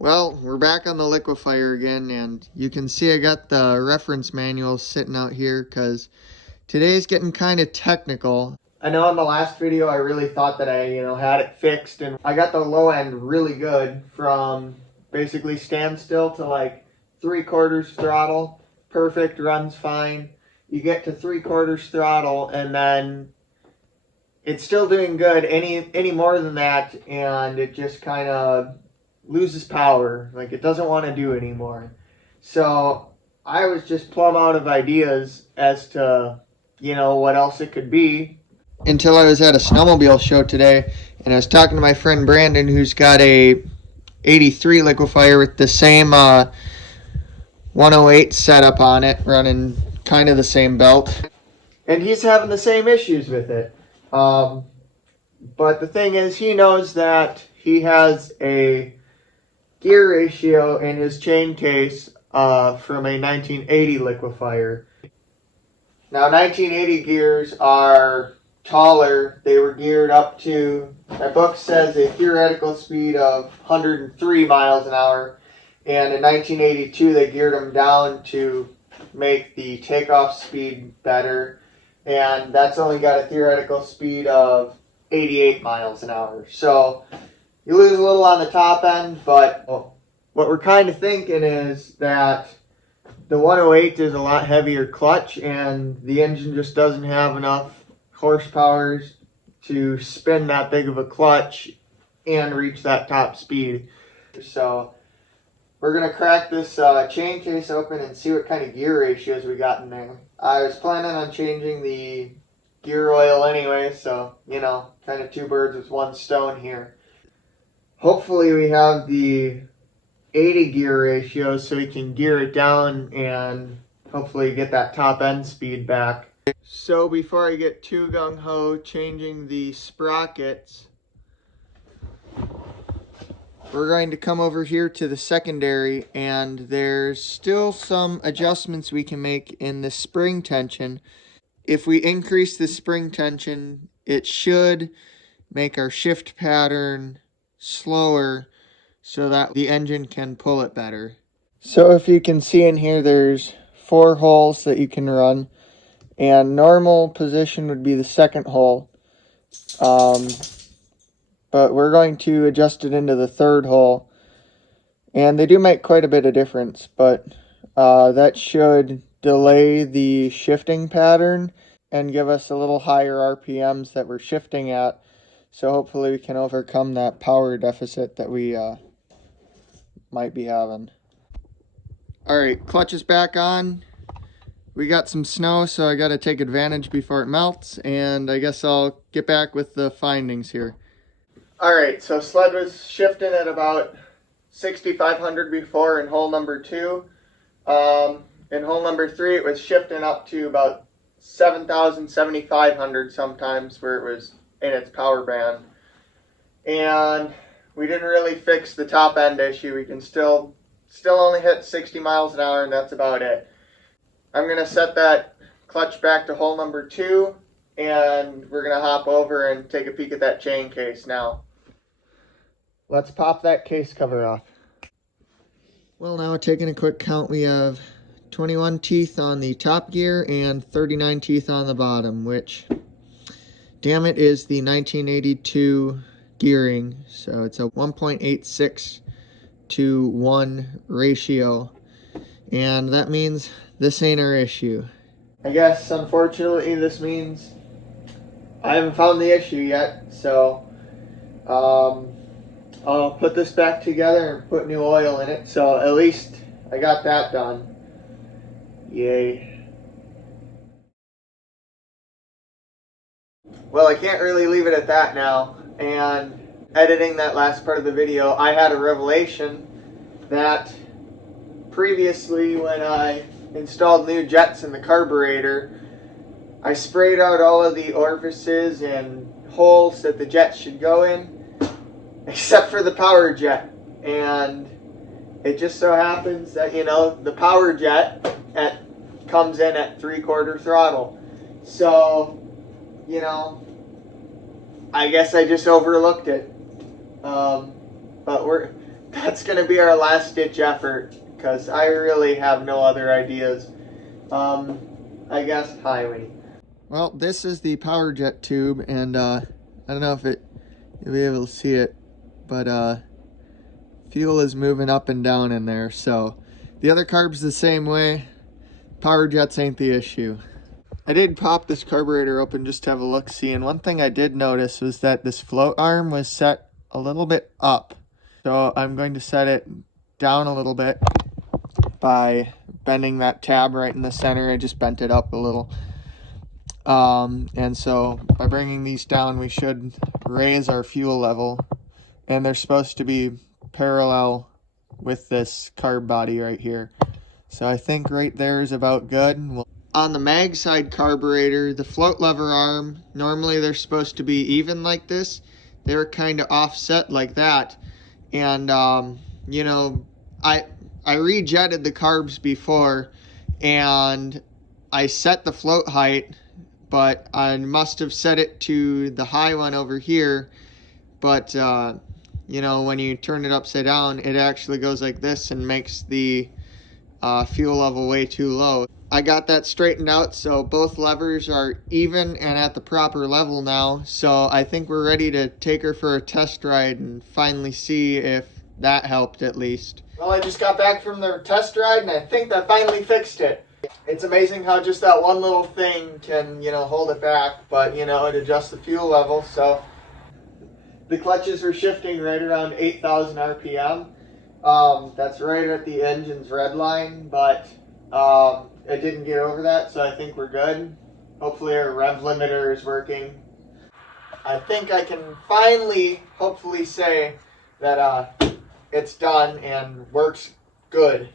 Well, we're back on the Liquifire again, and you can see I got the reference manual sitting out here because today's getting kind of technical. I know in the last video I really thought that I, had it fixed, and I got the low end really good from basically standstill to like 3/4 throttle. Perfect, runs fine. You get to 3/4 throttle and then it's still doing good. Any more than that and it just kind of loses power. Like it doesn't want to do anymore. So I was just plumb out of ideas as to, what else it could be. Until I was at a snowmobile show today and I was talking to my friend Brandon, who's got a 83 Liquifire with the same 108 setup on it, running kind of the same belt. And he's having the same issues with it. But the thing is, he knows that he has a gear ratio in his chain case from a 1980 Liquifire. Now, 1980 gears are taller. They were geared up to, my book says, a theoretical speed of 103 miles an hour. And in 1982, they geared them down to make the takeoff speed better. And that's only got a theoretical speed of 88 miles an hour. So you lose a little on the top end, but what we're kind of thinking is that the 108 is a lot heavier clutch and the engine just doesn't have enough horsepower to spin that big of a clutch and reach that top speed. So we're going to crack this chain case open and see what kind of gear ratios we got in there. I was planning on changing the gear oil anyway, so, kind of two birds with one stone here. Hopefully we have the 80 gear ratio so we can gear it down and hopefully get that top end speed back. So before I get too gung-ho changing the sprockets, we're going to come over here to the secondary, and there's still some adjustments we can make in the spring tension. If we increase the spring tension, it should make our shift pattern slower so that the engine can pull it better. So if you can see in here, there's 4 holes that you can run, and normal position would be the second hole. But we're going to adjust it into the third hole, and they do make quite a bit of difference, but that should delay the shifting pattern and give us a little higher RPMs that we're shifting at, so hopefully we can overcome that power deficit that we might be having. Alright, clutch is back on. We got some snow, so I got to take advantage before it melts, and I guess I'll get back with the findings here. Alright, so sled was shifting at about 6,500 before in hole number 2. In hole number 3 it was shifting up to about 7,000, 7,500 sometimes where it was in its power band. And we didn't really fix the top end issue. We can still only hit 60 miles an hour and that's about it. I'm going to set that clutch back to hole number 2 and we're going to hop over and take a peek at that chain case now. Let's pop that case cover off. Well, now taking a quick count, we have 21 teeth on the top gear and 39 teeth on the bottom, which, damn it, is the 1982 gearing. So it's a 1.86 to 1 ratio. And that means this ain't our issue. I guess, unfortunately, this means I haven't found the issue yet. So, I'll put this back together and put new oil in it, so at least I got that done. Yay. Well, I can't really leave it at that now, and editing that last part of the video, I had a revelation that previously when I installed new jets in the carburetor, I sprayed out all of the orifices and holes that the jets should go in, except for the power jet. And it just so happens that, the power jet comes in at 3/4 throttle. So, I guess I just overlooked it. But that's going to be our last ditch effort because I really have no other ideas. I guess highway. Well, this is the power jet tube, and I don't know if you'll be able to see it, but fuel is moving up and down in there. So the other carb's the same way. Power jets ain't the issue. I did pop this carburetor open just to have a look-see, and one thing I did notice was that this float arm was set a little bit up. So I'm going to set it down a little bit by bending that tab right in the center. I just bent it up a little. And so by bringing these down, we should raise our fuel level, and they're supposed to be parallel with this carb body right here. So I think right there is about good. On the mag side carburetor, the float lever arm, normally they're supposed to be even like this. They're kind of offset like that. And, you know, I rejetted the carbs before, and I set the float height, but I must have set it to the high one over here. But, you know, when you turn it upside down, it actually goes like this and makes the fuel level way too low. I got that straightened out, so both levers are even and at the proper level now. So I think we're ready to take her for a test ride and finally see if that helped at least. Well, I just got back from the test ride, and I think that finally fixed it. It's amazing how just that one little thing can, you know, hold it back, but, you know, it adjusts the fuel level. So the clutches are shifting right around 8,000 RPM. That's right at the engine's red line, but it didn't get over that, so I think we're good. Hopefully our rev limiter is working. I think I can finally, hopefully say that it's done and works good.